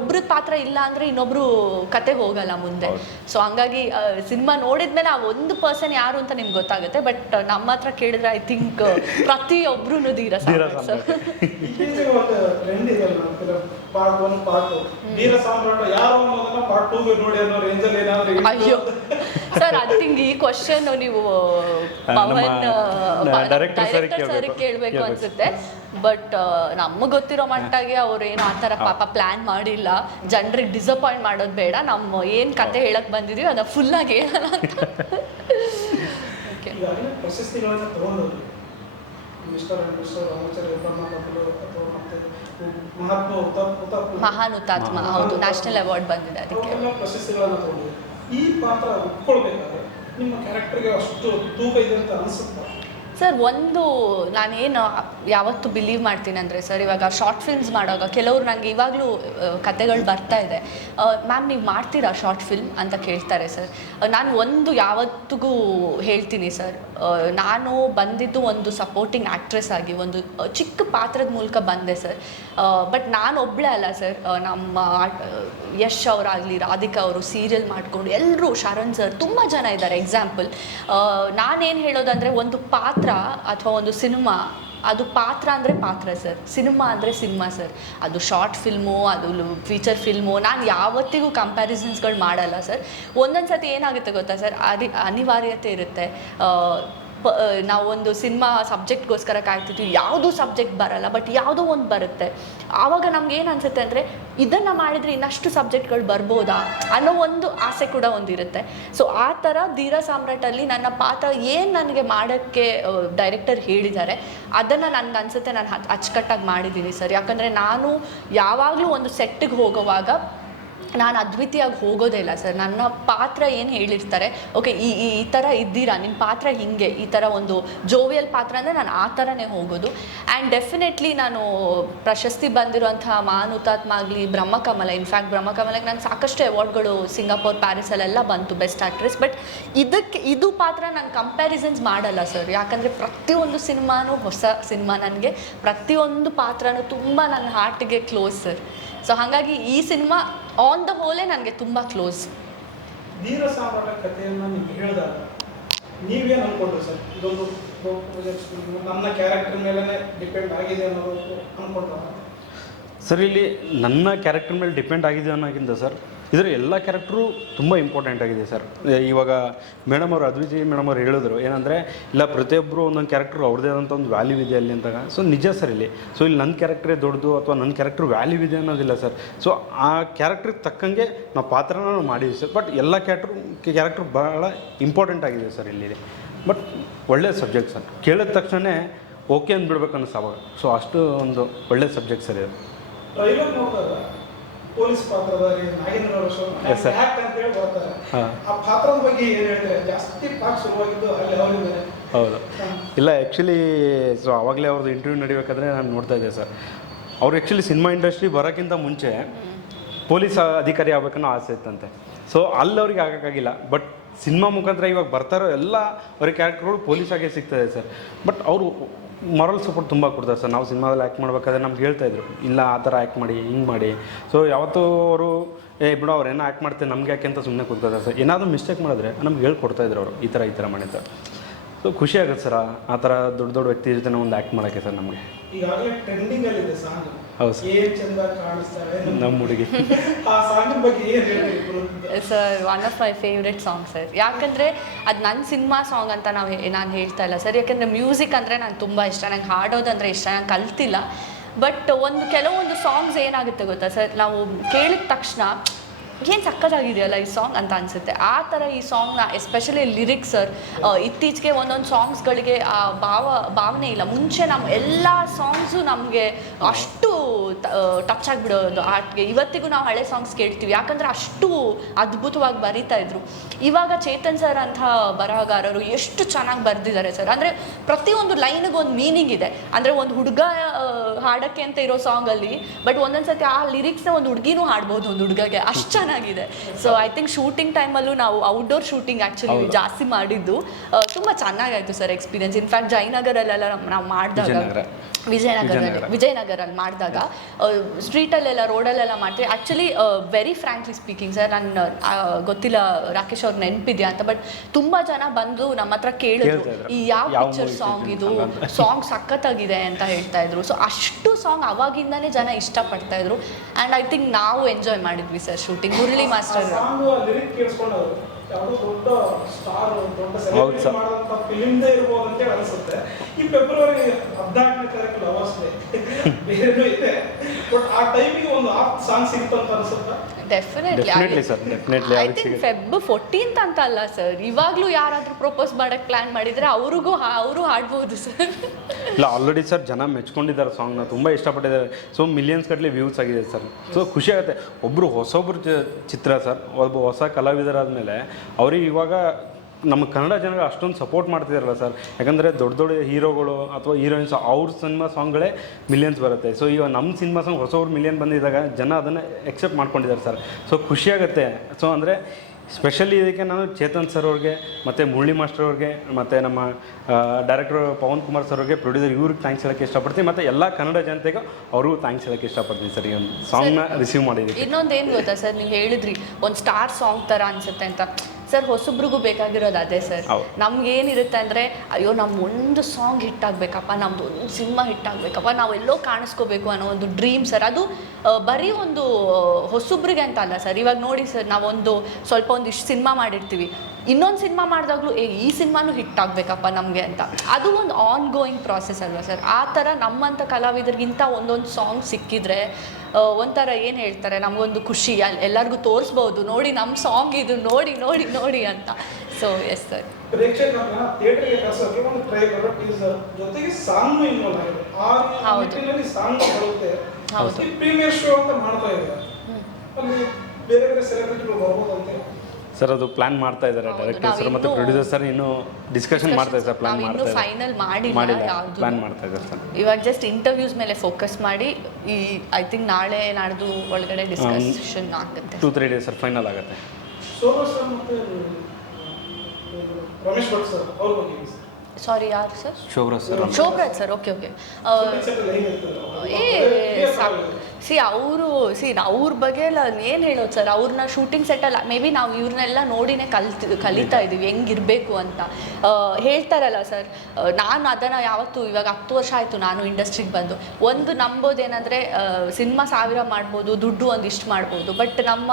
ಒಬ್ರದ್ದು ಪಾತ್ರ ಇಲ್ಲ ಅಂದರೆ ಇನ್ನೊಬ್ರು ಕತೆ ಹೋಗಲ್ಲ ಮುಂದೆ. ಸೊ ಹಂಗಾಗಿ ಸಿನಿಮಾ ನೋಡಿದ್ಮೇಲೆ ಆ ಒಂದು ಪರ್ಸನ್ ಯಾರು ಅಂತ ನಿಮ್ಗೆ ಗೊತ್ತಾಗುತ್ತೆ. ಬಟ್ ನಮ್ಮ ಹತ್ರ ಕೇಳಿದ್ರೆ ಐ ಥಿಂಕ್ ಪ್ರತಿಯೊಬ್ರು ಧೀರ ಸಾಮ್ರಾಟ್ ಸರ್. ಇತ್ತೀಚೆಗೆ ಒಂದು ಟ್ರೆಂಡ್ ಇದೆಯಲ್ಲ, ಪಾರ್ಟ್ 1 ಪಾರ್ಟ್ 2, ಧೀರ ಸಾಮ್ರಾಟ ಯಾರು ಅನ್ನೋದನ್ನ ಪಾರ್ಟ್ 2 ನೋಡಿ ಅನ್ನೋ ರೇಂಜಲ್ಲಿ ಏನಾದರೂ. ಅಯ್ಯೋ ಸರ್, ಐ ಥಿಂಕ್ ಈ ಕ್ವಶನ್ ನೀವು ಪವನ್ ಡೈರೆಕ್ಟರ್ ಸರ್ ಕೇಳಬೇಕು ಅನ್ಸುತ್ತೆ. ಬಟ್ ನಮಗೆ ಗೊತ್ತಿರೋ ಮಟ್ಟಾಗೆ ಅವ್ರೇನು ಆ ಥರ ಪಾಪ ಪ್ಲ್ಯಾನ್ ಮಾಡಿಲ್ಲ. ಜನರಿಗೆ ಡಿಸಪಾಯಿಂಟ್ ಮಾಡೋದು ಬೇಡ, ನಮ್ಮ ಏನು ಕತೆ ಹೇಳಕ್ಕೆ ಬಂದಿದ್ದೀವಿ ಅದನ್ನು ಫುಲ್ಲಾಗಿ ಹೇಳೋಣ ಅಂತ. ಈಗಾಗಲೇ ಪ್ರಶಸ್ತಿಗಳನ್ನು ತಗೊಂಡವರು ಮಿಸ್ಟರ್ ಅಂಡ್ ಮಿಸ್ಟರ್ ರಾಮಾಚಾರ್ಯ ಬ್ರಹ್ಮಕಥಲು ಅಥವಾ ಮತ್ತೆ ಮಹಾನ್ ಹುತಾತ್ಮ, ಹೌದು, ನ್ಯಾಷನಲ್ ಅವಾರ್ಡ್ ಬಂದಿದೆ ಅದಕ್ಕೆ. ಪ್ರಶಸ್ತಿಗಳನ್ನು ತಗೊಂಡಿದೆ. ಈ ಪಾತ್ರ ಒಪ್ಕೊಳ್ಬೇಕಾದ್ರೆ ನಿಮ್ಮ ಕ್ಯಾರೆಕ್ಟರ್ಗೆ ಅಷ್ಟು ತೂಕ ಇದೆ ಅಂತ ಅನಿಸುತ್ತಾ? ಸರ್, ಒಂದು ನಾನೇನು ಯಾವತ್ತು ಬಿಲೀವ್ ಮಾಡ್ತೀನಿ ಅಂದರೆ ಸರ್, ಇವಾಗ ಶಾರ್ಟ್ ಫಿಲ್ಮ್ಸ್ ಮಾಡುವಾಗ ಕೆಲವರು ನನಗೆ ಇವಾಗಲೂ ಕತೆಗಳು ಬರ್ತಾ ಇದೆ, ಮ್ಯಾಮ್ ನೀವು ಮಾಡ್ತೀರಾ ಶಾರ್ಟ್ ಫಿಲ್ಮ್ ಅಂತ ಕೇಳ್ತಾರೆ ಸರ್. ನಾನು ಒಂದು ಯಾವತ್ತಿಗೂ ಹೇಳ್ತೀನಿ ಸರ್, ನಾನು ಬಂದಿದ್ದು ಒಂದು ಸಪೋರ್ಟಿಂಗ್ ಆ್ಯಕ್ಟ್ರೆಸ್ ಆಗಿ ಒಂದು ಚಿಕ್ಕ ಪಾತ್ರದ ಮೂಲಕ ಬಂದೆ ಸರ್. ಬಟ್ ನಾನು ಒಬ್ಬಳೇ ಅಲ್ಲ ಸರ್, ನಮ್ಮ ಯಶ್ ಅವರಾಗಲಿ, ರಾಧಿಕಾ ಅವರು ಸೀರಿಯಲ್ ಮಾಡಿಕೊಂಡು ಎಲ್ಲರೂ, ಶರಣ್ ಸರ್, ತುಂಬ ಜನ ಇದ್ದಾರೆ. ಎಕ್ಸಾಂಪಲ್ ನಾನೇನು ಹೇಳೋದಂದರೆ, ಒಂದು ಪಾತ್ರ ಅಥವಾ ಒಂದು ಸಿನಿಮಾ, ಅದು ಪಾತ್ರ ಅಂದರೆ ಪಾತ್ರ ಸರ್, ಸಿನಿಮಾ ಅಂದರೆ ಸಿನಿಮಾ ಸರ್. ಅದು ಶಾರ್ಟ್ ಫಿಲ್ಮು, ಅದು ಫೀಚರ್ ಫಿಲ್ಮು, ನಾನು ಯಾವತ್ತಿಗೂ ಕಂಪ್ಯಾರಿಸನ್ಸ್ಗಳು ಮಾಡಲ್ಲ ಸರ್. ಒಂದೊಂದು ಸತಿ ಏನಾಗುತ್ತೆ ಗೊತ್ತಾ ಸರ್, ಅನಿವಾರ್ಯತೆ ಇರುತ್ತೆ. ನಾವೊಂದು ಸಿನಿಮಾ ಸಬ್ಜೆಕ್ಟ್ಗೋಸ್ಕರ ಕಾಯ್ತಿದ್ವಿ, ಯಾವುದೂ ಸಬ್ಜೆಕ್ಟ್ ಬರಲ್ಲ, ಬಟ್ ಯಾವುದೋ ಒಂದು ಬರುತ್ತೆ. ಆವಾಗ ನಮ್ಗೆ ಏನು ಅನ್ಸುತ್ತೆ ಅಂದರೆ ಇದನ್ನು ಮಾಡಿದರೆ ಇನ್ನಷ್ಟು ಸಬ್ಜೆಕ್ಟ್ಗಳು ಬರ್ಬೋದಾ ಅನ್ನೋ ಒಂದು ಆಸೆ ಕೂಡ ಒಂದಿರುತ್ತೆ. ಸೊ ಆ ಥರ ಧೀರ ಸಾಮ್ರಾಟಲ್ಲಿ ನನ್ನ ಪಾತ್ರ ಏನು ನನಗೆ ಮಾಡೋಕ್ಕೆ ಡೈರೆಕ್ಟರ್ ಹೇಳಿದ್ದಾರೆ ಅದನ್ನು ನನಗೆ ಅನಿಸುತ್ತೆ ನಾನು ಅಚ್ಚುಕಟ್ಟಾಗಿ ಮಾಡಿದ್ದೀನಿ ಸರ್. ಯಾಕಂದರೆ ನಾನು ಯಾವಾಗಲೂ ಒಂದು ಸೆಟ್ಟಿಗೆ ಹೋಗುವಾಗ ನಾನು ಅದ್ವಿತೀಯಾಗಿ ಹೋಗೋದೇ ಇಲ್ಲ ಸರ್. ನನ್ನ ಪಾತ್ರ ಏನು ಹೇಳಿರ್ತಾರೆ, ಓಕೆ ಈ ಥರ ಇದ್ದೀರಾ, ನಿಮ್ಮ ಪಾತ್ರ ಹೀಗೆ, ಈ ಥರ ಒಂದು ಜೋವಿಯಲ್ ಪಾತ್ರ ಅಂದರೆ ನಾನು ಆ ಥರನೇ ಹೋಗೋದು. ಆ್ಯಂಡ್ ಡೆಫಿನೆಟ್ಲಿ ನಾನು ಪ್ರಶಸ್ತಿ ಬಂದಿರುವಂತಹ ಮಹಾನ್ ಹುತಾತ್ಮ ಆಗಲಿ, ಬ್ರಹ್ಮಕಮಲ, ಇನ್ಫ್ಯಾಕ್ಟ್ ಬ್ರಹ್ಮಕಮಲಕ್ಕೆ ನಾನು ಸಾಕಷ್ಟು ಅವಾರ್ಡ್ಗಳು ಸಿಂಗಾಪುರ್, ಪ್ಯಾರಿಸಲ್ಲೆಲ್ಲ ಬಂತು ಬೆಸ್ಟ್ ಆ್ಯಕ್ಟ್ರೆಸ್. ಬಟ್ ಇದು ಪಾತ್ರ ನಾನು ಕಂಪ್ಯಾರಿಸನ್ಸ್ ಮಾಡಲ್ಲ ಸರ್. ಯಾಕಂದರೆ ಪ್ರತಿಯೊಂದು ಸಿನಿಮಾನೂ ಹೊಸ ಸಿನಿಮಾ, ನನಗೆ ಪ್ರತಿಯೊಂದು ಪಾತ್ರನೂ ತುಂಬ ನನ್ನ ಹಾರ್ಟಿಗೆ ಕ್ಲೋಸ್ ಸರ್. ಸೊ ಹಾಗಾಗಿ ಈ ಸಿನಿಮಾ ಆನ್ ದ ಹೋಲೇ ನನಗೆ ತುಂಬ ಕ್ಲೋಸ್. ಧೀರ ಸಾಮ್ರಾಟ ಕಥೆಯನ್ನು ನಿಮ್ಗೆ ಹೇಳಿದಾಗ ನೀವೇನು ಅಂದ್ಕೊಂಡ್ರಿ ಸರ್? ಇದೊಂದು ನನ್ನ ಕ್ಯಾರೆಕ್ಟರ್ ಮೇಲೇ ಡಿಪೆಂಡ್ ಆಗಿದೆ ಅನ್ನೋದು ಅಂದ್ಕೊಂಡ್ರ ಸರ್? ಇಲ್ಲಿ ನನ್ನ ಕ್ಯಾರೆಕ್ಟರ್ ಮೇಲೆ ಡಿಪೆಂಡ್ ಆಗಿದೆ ಅನ್ನೋಕ್ಕಿಂತ ಸರ್, ಇದರ ಎಲ್ಲ ಕ್ಯಾರೆಕ್ಟ್ರು ತುಂಬ ಇಂಪಾರ್ಟೆಂಟ್ ಆಗಿದೆ ಸರ್. ಇವಾಗ ಮೇಡಮ್ ಅವರು, ಅದ್ವಿತಿ ಮೇಡಮ್ ಅವ್ರು ಹೇಳಿದ್ರು ಏನಂದರೆ, ಇಲ್ಲ ಪ್ರತಿಯೊಬ್ಬರು ಒಂದೊಂದು ಕ್ಯಾರೆಕ್ಟ್ರು ಅವ್ರದ್ದೇ ಆದಂಥ ಒಂದು ವ್ಯಾಲ್ಯೂ ಇದೆ ಅಲ್ಲಿ ಅಂತಾಗ. ಸೊ ನಿಜ ಸರ್ ಇಲ್ಲಿ. ಸೊ ಇಲ್ಲಿ ನನ್ನ ಕ್ಯಾರೆಕ್ಟ್ರೇ ದೊಡ್ಡದು ಅಥವಾ ನನ್ನ ಕ್ಯಾರೆಕ್ಟ್ರ್ ವ್ಯಾಲ್ಯೂ ಇದೆ ಅನ್ನೋದಿಲ್ಲ ಸರ್. ಸೊ ಆ ಕ್ಯಾರೆಕ್ಟ್ರಿಗೆ ತಕ್ಕಂಗೆ ನಾವು ಪಾತ್ರನ ನಾವು ಮಾಡಿದ್ವಿ ಸರ್. ಬಟ್ ಎಲ್ಲ ಕ್ಯಾರೆಕ್ಟ್ರು ಭಾಳ ಇಂಪಾರ್ಟೆಂಟ್ ಆಗಿದೆ ಸರ್ ಇಲ್ಲಿ. ಬಟ್ ಒಳ್ಳೆಯ ಸಬ್ಜೆಕ್ಟ್ ಸರ್. ಕೇಳಿದ ತಕ್ಷಣ ಓಕೆ ಅಂದ್ಬಿಡ್ಬೇಕು ಅನ್ನಿಸ್ತು ಅವಾಗ. ಸೊ ಅಷ್ಟು ಒಂದು ಒಳ್ಳೆಯ ಸಬ್ಜೆಕ್ಟ್ ಸರ್ ಇದು. ಟ್ರೈಲರ್ ನೋಡಿದಾಗ ಪೊಲೀಸ್ ಪಾತ್ರಧಾರಿ ನಾಗೇಂದ್ರ ಅಂತೇಳಿ ಬರ್ತಾರೆ. ಆ ಪಾತ್ರದ ಬಗ್ಗೆ ಏನು ಹೇಳ್ತಾರೆ? ಜಾಸ್ತಿ ಪಾಠ ಶುರುವಾಗಿದ್ದು ಅಲ್ಲಿ ಅವರಿಂದ. ಹೌದು, ಇಲ್ಲ ಆ್ಯಕ್ಚುಲಿ ಸೊ ಆವಾಗಲೇ ಅವ್ರದ್ದು ಇಂಟರ್ವ್ಯೂ ನಡಿಬೇಕಾದ್ರೆ ನಾನು ನೋಡ್ತಾ ಇದ್ದೆ ಸರ್. ಅವ್ರು ಆ್ಯಕ್ಚುಲಿ ಸಿನಿಮಾ ಇಂಡಸ್ಟ್ರಿ ಬರೋಕ್ಕಿಂತ ಮುಂಚೆ ಪೊಲೀಸ್ ಅಧಿಕಾರಿ ಆಗ್ಬೇಕನ್ನೋ ಆಸೆ ಇತ್ತಂತೆ. ಸೊ ಅಲ್ಲಿ ಅವ್ರಿಗೆ ಆಗೋಕ್ಕಾಗಿಲ್ಲ. ಬಟ್ ಸಿನಿಮಾ ಮುಖಾಂತರ ಇವಾಗ ಬರ್ತಾರೋ ಎಲ್ಲ ಅವ್ರಿಗೆ ಕ್ಯಾರೆಕ್ಟರ್ಗಳು ಪೊಲೀಸಾಗೇ ಸಿಗ್ತದೆ ಸರ್. ಬಟ್ ಅವರು ಮಾರಲ್ ಸಪೋರ್ಟ್ ತುಂಬ ಕೊಡ್ತಾರೆ ಸರ್. ನಾವು ಸಿನಿಮಾದಲ್ಲಿ ಆ್ಯಕ್ಟ್ ಮಾಡ್ಬೇಕಾದ್ರೆ ನಮ್ಗೆ ಹೇಳ್ತಾಯಿದ್ರು, ಇಲ್ಲ ಆ ಥರ ಆ್ಯಕ್ಟ್ ಮಾಡಿ, ಹಿಂಗೆ ಮಾಡಿ. ಸೊ ಯಾವತ್ತೂ ಅವರು ಬಿಡೋ ಅವ್ರು ಏನೋ ಆ್ಯಕ್ಟ್ ಮಾಡ್ತಾರೆ ನಮಗೆ ಯಾಕೆ ಅಂತ ಸುಮ್ಮನೆ ಕೊಡ್ತಾರೆ ಸರ್. ಏನಾದರೂ ಮಿಸ್ಟೇಕ್ ಮಾಡಿದ್ರೆ ನಮ್ಗೆ ಹೇಳ್ಕೊಡ್ತಾಯಿದ್ರು ಅವರು, ಈ ಥರ ಮಾಡಿದ್ದ. ಸೊ ಖುಷಿ ಆಗುತ್ತೆ ಸರ್ ಆ ಥರ ದೊಡ್ಡ ವ್ಯಕ್ತಿ ಜೊತೆ ಒಂದು ಆ್ಯಕ್ಟ್ ಮಾಡೋಕ್ಕೆ ಸರ್ ನಮಗೆ. ಈಗಾಗಲೇ ಟ್ರೆಂಡಿಂಗಲ್ಲಿದೆ ಸಾಂಗ್. ಹೌದು ಸರ್, ಏನು ಚಂದ ಕಾಣಿಸ್ತಾರೆ ನಮ್ಮ ಹುಡುಗಿ. ಆ ಸಾಂಗ್ ಬಗ್ಗೆ ಏನು ಹೇಳ್ತೀವಿ sir? One of my favourite song sir. ಯಾಕಂದರೆ ಅದು ನನ್ನ ಸಿನಿಮಾ ಸಾಂಗ್ ಅಂತ ನಾನು ಹೇಳ್ತಾ ಇಲ್ಲ ಸರ್. ಯಾಕಂದರೆ ಮ್ಯೂಸಿಕ್ ಅಂದರೆ ನಂಗೆ ತುಂಬ ಇಷ್ಟ, ನಂಗೆ ಹಾಡೋದಂದರೆ ಇಷ್ಟ. ನಾನು ಕಲ್ತಿಲ್ಲ. ಬಟ್ ಕೆಲವೊಂದು ಸಾಂಗ್ಸ್ ಏನಾಗುತ್ತೆ ಗೊತ್ತಾ ಸರ್, ನಾವು ಕೇಳಿದ ತಕ್ಷಣ ಏನು ಸಕ್ಕತ್ತಾಗಿದೆಯಲ್ಲ ಈ ಸಾಂಗ್ ಅಂತ ಅನಿಸುತ್ತೆ. ಆ ಥರ ಈ ಸಾಂಗ್ನ ಎಸ್ಪೆಷಲಿ ಲಿರಿಕ್ಸ್ ಸರ್. ಇತ್ತೀಚೆಗೆ ಒಂದೊಂದು ಸಾಂಗ್ಸ್ಗಳಿಗೆ ಆ ಭಾವನೆ ಇಲ್ಲ. ಮುಂಚೆ ನಮ್ಮ ಎಲ್ಲ ಸಾಂಗ್ಸು ನಮಗೆ ಅಷ್ಟು ಟಚ್ ಆಗಿಬಿಡೋದು ಆರ್ಟ್ಗೆ. ಇವತ್ತಿಗೂ ನಾವು ಹಳೆ ಸಾಂಗ್ಸ್ ಕೇಳ್ತೀವಿ, ಯಾಕಂದರೆ ಅಷ್ಟು ಅದ್ಭುತವಾಗಿ ಬರೀತಾ ಇದ್ರು. ಇವಾಗ ಚೇತನ್ ಸರ್ ಅಂಥ ಬರಹಗಾರರು ಎಷ್ಟು ಚೆನ್ನಾಗಿ ಬರೆದಿದ್ದಾರೆ ಸರ್. ಅಂದರೆ ಪ್ರತಿಯೊಂದು ಲೈನಿಗೆ ಒಂದು ಮೀನಿಂಗ್ ಇದೆ. ಅಂದರೆ ಒಂದು ಹುಡುಗ ಹಾಡೋಕ್ಕೆ ಅಂತ ಇರೋ ಸಾಂಗಲ್ಲಿ ಬಟ್ ಒಂದೊಂದು ಸರ್ತಿ ಆ ಲಿರಿಕ್ಸ್ನ ಒಂದು ಹುಡುಗಿನೂ ಹಾಡ್ಬೋದು ಒಂದು ಹುಡುಗಗೆ, ಅಷ್ಟು ಚೆನ್ನಾಗಿದೆ. ಸೊ ಐ ಥಿಂಕ್ ಶೂಟಿಂಗ್ ಟೈಮಲ್ಲೂ ನಾವು ಔಟ್ಡೋರ್ ಶೂಟಿಂಗ್ ಆ್ಯಕ್ಚುಲಿ ಜಾಸ್ತಿ ಮಾಡಿದ್ದು. ತುಂಬ ಚೆನ್ನಾಗಾಯಿತು ಸರ್ ಎಕ್ಸ್ಪೀರಿಯನ್ಸ್. ಇನ್ಫ್ಯಾಕ್ಟ್ ಜಯನಗರಲ್ಲೆಲ್ಲ ನಾವು ಮಾಡಿದಾಗ, ವಿಜಯನಗರಲ್ಲಿ ಮಾಡಿದಾಗ ಸ್ಟ್ರೀಟಲ್ಲೆಲ್ಲ ರೋಡಲ್ಲೆಲ್ಲ ಮಾಡ್ತೀವಿ. Actually very frankly speaking sir, ನಾನು ಗೊತ್ತಿಲ್ಲ ರಾಕೇಶ್ ಅವ್ರಿಗೆ ನೆನಪಿದ್ಯಾ ಅಂತ, ಬಟ್ ತುಂಬ ಜನ ಬಂದು ನಮ್ಮ ಹತ್ರ ಕೇಳಿದ್ರು ಈ ಯಾವ ಪಿಕ್ಚರ್ ಸಾಂಗ್ ಇದು, ಸಾಂಗ್ ಸಖತ್ತಾಗಿದೆ ಅಂತ ಹೇಳ್ತಾ ಇದ್ರು. ಸೊ ಅಷ್ಟು ಸಾಂಗ್ ಅವಾಗಿಂದನೇ ಜನ ಇಷ್ಟಪಡ್ತಾ ಇದ್ರು. ಆ್ಯಂಡ್ ಐ ಥಿಂಕ್ ನಾವು ಎಂಜಾಯ್ ಮಾಡಿದ್ವಿ ಸರ್ ಶೂಟಿಂಗ್. ಮುರಳಿ ಮಾಸ್ಟರ್ ಯಾವುದೋ ದೊಡ್ಡ ಸ್ಟಾರ್, ದೊಡ್ಡ ಸೆಲೆಬ್ರಿಟಿ ಮಾಡೋಂಥ ಫಿಲಿಮ್ದೇ ಇರ್ಬೋದು ಅಂತೇಳಿ ಅನಿಸುತ್ತೆ. ಈ ಫೆಬ್ರವರಿ 14ನೇ ತಾರೀಕು ಲವರ್ಸ್ ಡೇ ಬೇರೆನೂ ಇದೆ. ಬಟ್ ಆ ಟೈಮಿಗೆ ಒಂದು ಸಾಂಗ್ ಸಿಗುತ್ತೆ ಅಂತ ಅನಿಸುತ್ತಾ? Definitely sir, definitely. I think Feb 14th ಅಂತ ಅಲ್ಲ ಸರ್, ಇವಾಗಲೂ ಯಾರಾದರೂ ಪ್ರಪೋಸ್ ಮಾಡೋಕ್ಕೆ ಪ್ಲ್ಯಾನ್ ಮಾಡಿದರೆ ಅವರು ಹಾಡ್ಬೋದು ಸರ್. ಇಲ್ಲ ಆಲ್ರೆಡಿ ಸರ್ ಜನ ಮೆಚ್ಕೊಂಡಿದ್ದಾರೆ ಸಾಂಗ್ನ, ತುಂಬ ಇಷ್ಟಪಟ್ಟಿದ್ದಾರೆ. ಸೊ ಮಿಲಿಯನ್ಸ್ ಗಟ್ಟಲೆ ವ್ಯೂಸ್ ಆಗಿದೆ ಸರ್. ಸೊ ಖುಷಿ ಆಗುತ್ತೆ. ಹೊಸೊಬ್ಬರು ಚಿತ್ರ ಸರ್, ಒಬ್ಬ ಹೊಸ ಕಲಾವಿದರಾದಮೇಲೆ ಅವ್ರಿಗೆ ಇವಾಗ ನಮ್ಮ ಕನ್ನಡ ಜನಗಳು ಅಷ್ಟೊಂದು ಸಪೋರ್ಟ್ ಮಾಡ್ತಿದ್ದಾರಲ್ಲ ಸರ್. ಯಾಕಂದರೆ ದೊಡ್ಡ ಹೀರೋಗಳು ಅಥವಾ ಹೀರೋಯಿನ್ಸ್ ಅವ್ರ ಸಿನಿಮಾ ಸಾಂಗ್ಗಳೇ ಮಿಲಿಯನ್ಸ್ ಬರುತ್ತೆ. ಸೊ ಇವಾಗ ನಮ್ಮ ಸಿನಿಮಾ ಸಾಂಗ್ ಹೊಸವ್ರು ಮಿಲಿಯನ್ ಬಂದಿದ್ದಾಗ ಜನ ಅದನ್ನು ಎಕ್ಸೆಪ್ಟ್ ಮಾಡ್ಕೊಂಡಿದ್ದಾರೆ ಸರ್. ಸೊ ಖುಷಿಯಾಗುತ್ತೆ. ಸೊ ಅಂದರೆ ಸ್ಪೆಷಲಿ ಇದಕ್ಕೆ ನಾನು ಚೇತನ್ ಸರ್ ಅವ್ರಿಗೆ ಮತ್ತು ಮುರಳಿ ಮಾಸ್ಟರ್ ಅವ್ರಿಗೆ ಮತ್ತು ನಮ್ಮ ಡೈರೆಕ್ಟರ್ ಪವನ್ ಕುಮಾರ್ ಸರ್ ಅವ್ರಿಗೆ, ಪ್ರೊಡ್ಯೂಸರ್ ಇವ್ರಿಗೆ ಥ್ಯಾಂಕ್ಸ್ ಹೇಳೋಕ್ಕೆ ಇಷ್ಟಪಡ್ತೀನಿ. ಮತ್ತು ಎಲ್ಲ ಕನ್ನಡ ಜನತೆಗೂ ಅವ್ರಿಗೂ ಥ್ಯಾಂಕ್ಸ್ ಹೇಳೋಕ್ಕೆ ಇಷ್ಟಪಡ್ತೀನಿ ಸರ್. ಈ ಒಂದು ಸಾಂಗ್ನ ರಿಸೀವ್ ಮಾಡಿದ್ದೀವಿ. ಇನ್ನೊಂದೇನು ಗೊತ್ತಾ ಸರ್, ನೀವು ಹೇಳಿದ್ರಿ ಒಂದು ಸ್ಟಾರ್ ಸಾಂಗ್ ಥರ ಅನಿಸುತ್ತೆ ಅಂತ ಸರ್. ಹೊಸಬ್ರಿಗೂ ಬೇಕಾಗಿರೋದು ಅದೇ ಸರ್. ನಮ್ಗೇನಿರುತ್ತೆ ಅಂದರೆ, ಅಯ್ಯೋ ನಮ್ಮ ಒಂದು ಸಾಂಗ್ ಹಿಟ್ ಆಗಬೇಕಪ್ಪ, ನಮ್ಮದು ಒಂದು ಸಿನಿಮಾ ಹಿಟ್ ಆಗಬೇಕಪ್ಪ, ನಾವೆಲ್ಲೋ ಕಾಣಿಸ್ಕೋಬೇಕು ಅನ್ನೋ ಒಂದು ಡ್ರೀಮ್ ಸರ್. ಅದು ಬರೀ ಒಂದು ಹೊಸಬ್ರಿಗೆ ಅಂತ ಅಲ್ಲ ಸರ್. ಇವಾಗ ನೋಡಿ ಸರ್, ನಾವೊಂದು ಸ್ವಲ್ಪ ಒಂದಿಷ್ಟು ಸಿನಿಮಾ ಮಾಡಿರ್ತೀವಿ, ಇನ್ನೊಂದು ಸಿನಿಮಾ ಮಾಡಿದಾಗಲೂ ಈ ಸಿನಿಮಾನು ಹಿಟ್ ಆಗಬೇಕಪ್ಪ ನಮಗೆ ಅಂತ. ಅದು ಒಂದು ಆನ್ ಗೋಯಿಂಗ್ ಪ್ರಾಸೆಸ್ ಅಲ್ವಾ ಸರ್. ಆ ಥರ ನಮ್ಮಂಥ ಕಲಾವಿದರಿಗಿಂತ ಒಂದೊಂದು ಸಾಂಗ್ ಸಿಕ್ಕಿದ್ರೆ ಒಂಥರ ಏನು ಹೇಳ್ತಾರೆ, ನಮಗೊಂದು ಖುಷಿ, ಎಲ್ಲರಿಗೂ ತೋರಿಸ್ಬೋದು, ನೋಡಿ ನಮ್ಮ ಸಾಂಗ್ ಇದು, ನೋಡಿ ನೋಡಿ ನೋಡಿ ಅಂತ. ಸೊ ಎಸ್ ಸರ್, ಪ್ರೇಕ್ಷಕರನ್ನ ಥಿಯೇಟರ್ಗೆ ಕಳಿಸೋಕೆ ಒಂದು ಟ್ರೈಲರ್, ಟೀಸರ್ ಜೊತೆಗೆ ಸಾಂಗ್ ಇನ್ವಾಲ್ವ್ ಆಗಿದೆ. ಆ ನಿಟ್ಟಿನಲ್ಲಿ ಸಾಂಗ್ ಬರುತ್ತೆ. ಈ ಪ್ರೀಮಿಯರ್ ಶೋ ಅಂತ ಮಾಡ್ತಾ ಇದ್ದಾರೆ, ಅಲ್ಲಿ ಬೇರೆ ಬೇರೆ ಸೆಲೆಬ್ರಿಟಿಗಳು ಬರ್ಬೋದಂತೆ ಸರ್. ಅದು ಪ್ಲಾನ್ ಮಾಡ್ತಾ ಇದ್ದಾರೆ ಡೈರೆಕ್ಟರ್ ಸರ್ ಮತ್ತು ಪ್ರೊಡ್ಯೂಸರ್ ಸರ್, ಇನ್ನೂ ಡಿಸ್ಕಷನ್ ಮಾಡ್ತಾ ಇದ್ದಾರೆ, ಪ್ಲಾನ್ ಮಾಡ್ತಾ ಇದ್ದಾರೆ, ಫೈನಲ್ ಮಾಡಿಲ್ಲ, ಪ್ಲಾನ್ ಮಾಡ್ತಾ ಇದ್ದಾರೆ ಸರ್. ಇವಾಗ ಜಸ್ಟ್ ಇಂಟರ್ವ್ಯೂಸ್ ಮೇಲೆ ಫೋಕಸ್ ಮಾಡಿ ಈ ಐ ಥಿಂಕ್ ನಾಳೆ ನಾಡ್ದು ಒಳಗಡೆ ಡಿಸ್ಕಷನ್ ಆಗುತ್ತೆ. 2-3 ಡೇಸ್ ಸರ್ ಫೈನಲ್ ಆಗುತ್ತೆ. ಶೋಭಾ ಸರ್ ಮತ್ತು ರಮೇಶ್ ಭಟ್ ಸರ್ ಅವ್ರ ಬಗ್ಗೆ ಸಾರಿ ಯಾರು sir? Sobhraj sir. Okay okay. ಅವ್ರ ಬಗ್ಗೆ ಎಲ್ಲ ಏನು ಹೇಳೋದು ಸರ್, ಅವ್ರನ್ನ ಶೂಟಿಂಗ್ ಸೆಟ್ಟಲ್ಲಿ ಮೇ ಬಿ ನಾವು ಇವ್ರನ್ನೆಲ್ಲ ನೋಡಿನೇ ಕಲಿತಾ ಇದ್ದೀವಿ ಹೆಂಗಿರಬೇಕು ಅಂತ. ಹೇಳ್ತಾರಲ್ಲ ಸರ್, ನಾನು ಅದನ್ನು ಯಾವತ್ತು ಇವಾಗ 10 ವರ್ಷ ಆಯಿತು ನಾನು ಇಂಡಸ್ಟ್ರಿಗೆ ಬಂದು. ಒಂದು ನಂಬೋದೇನೆಂದರೆ ಸಿನಿಮಾ 1000 ಮಾಡ್ಬೋದು, ದುಡ್ಡು ಒಂದಿಷ್ಟು ಮಾಡ್ಬೋದು, ಬಟ್ ನಮ್ಮ